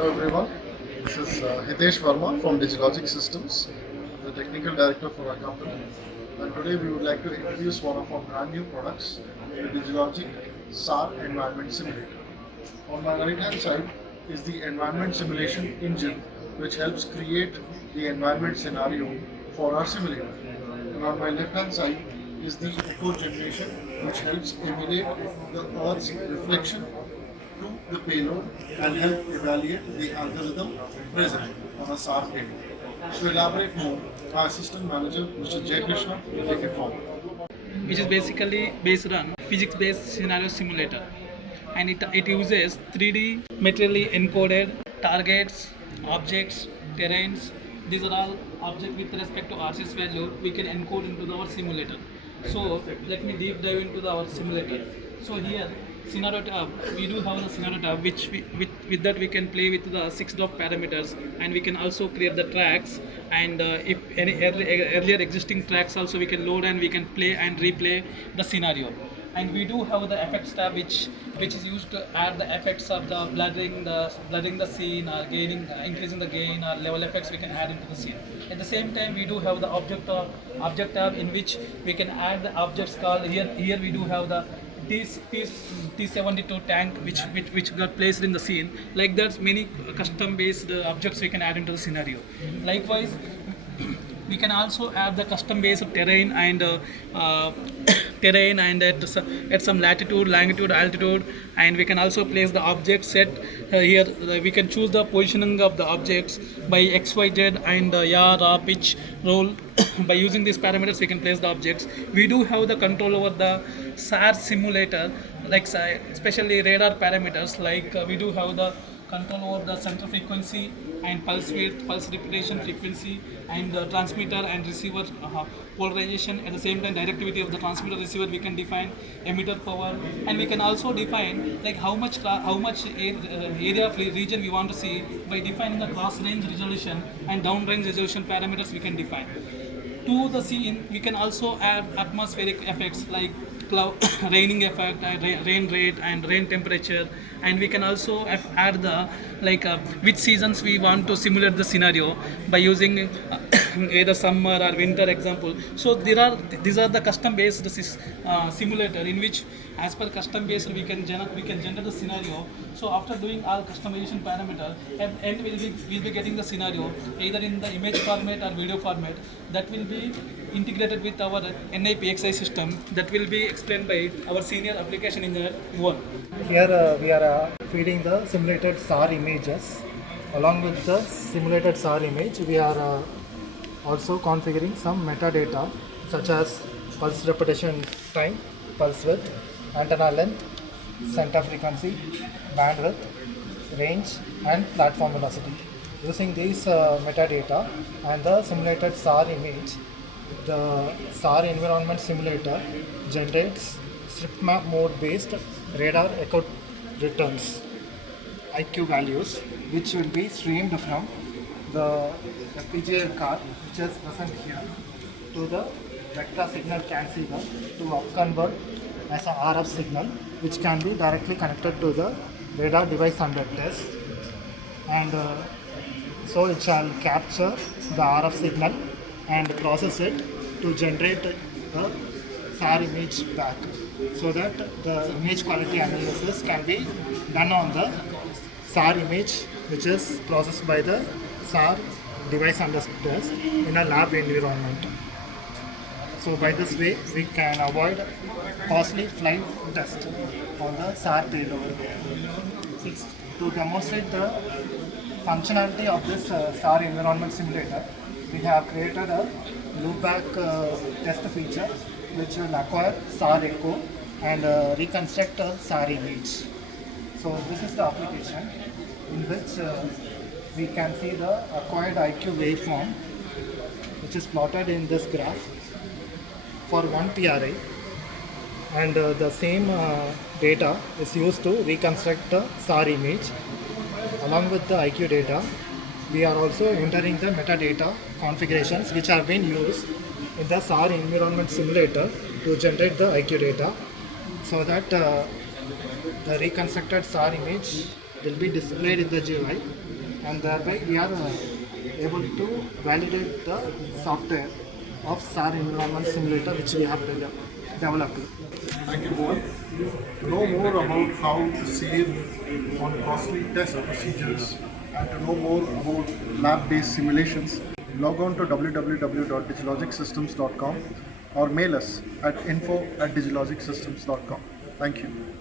Hello everyone, this is Hitesh Verma from Digilogic Systems, the technical director for our company. And today we would like to introduce one of our brand new products, the Digilogic SAR Environment Simulator. On my right hand side is the environment simulation engine which helps create the environment scenario for our simulator. And on my left hand side is the echo generation which helps emulate the Earth's reflection to the payload and help evaluate the algorithm present on a SAR payload. To elaborate more, our assistant manager, Mr. Jay Krishna, will take it forward. Which is basically based on physics-based scenario simulator, and it uses 3D materially encoded targets, objects, terrains. These are all objects with respect to RCS value we can encode into our simulator. So let me deep dive into our simulator. So here scenario tab, we do have the scenario tab which with that we can play with the 6 drop parameters, and we can also create the tracks, and if any earlier existing tracks also we can load and we can play and replay the scenario. And we do have the effects tab which is used to add the effects of the blurring the scene, or increasing the gain, or level effects we can add into the scene. At the same time we do have the object tab in which we can add the objects called here we do have the T72 tank which got placed in the scene. Like that, many custom based objects we can add into the scenario. Likewise, we can also add the custom based terrain and at some latitude, longitude, altitude, and we can also place the object set here. We can choose the positioning of the objects by XYZ and yaw, raw, pitch, roll. By using these parameters we can place the objects. We do have the control over the SAR simulator, like especially radar parameters, like we do have the control over the center frequency and pulse width, pulse repetition frequency, and the transmitter and receiver polarization. At the same time, directivity of the transmitter receiver we can define, emitter power, and we can also define like how much area of region we want to see by defining the cross range resolution and down range resolution parameters we can define. To the scene, we can also add atmospheric effects like cloud, raining effect, rain rate, and rain temperature, and we can also add the which seasons we want to simulate the scenario by using either summer or winter example. So these are the custom based simulator in which, as per custom based, we can generate the scenario. So after doing all customization parameter, and we'll be getting the scenario either in the image format or video format that will be integrated with our NIPXI system that will be explained by our senior application engineer Yuan. Here we are feeding the simulated SAR images. Along with the simulated SAR image, we are also configuring some metadata such as pulse repetition time, pulse width, antenna length, center frequency, bandwidth, range, and platform velocity. Using these metadata and the simulated SAR image, the SAR environment simulator generates strip map mode based radar echo returns IQ values, which will be streamed from the FPGA card which is present here to the vector signal transceiver to upconvert as a RF signal, which can be directly connected to the radar device under test, and so it shall capture the RF signal and process it to generate a SAR image back, so that the image quality analysis can be done on the SAR image which is processed by the SAR device under test in a lab environment. So by this way we can avoid costly flight test on the SAR payload. To demonstrate the functionality of this SAR environment simulator, we have created a loopback test feature which will acquire SAR echo and reconstruct a SAR image. So this is the application in which we can see the acquired IQ waveform which is plotted in this graph for one PRI, and the same data is used to reconstruct the SAR image. Along with the IQ data, we are also entering the metadata configurations which have been used in the SAR environment simulator to generate the IQ data, so that the reconstructed SAR image will be displayed in the GUI, and thereby we are able to validate the software of SAR environment simulator which we have developed. Thank you, Bhuvan. To know more about how to save on costly test procedures and to know more about lab-based simulations, log on to www.digilogicsystems.com or mail us at info@digilogicsystems.com. Thank you.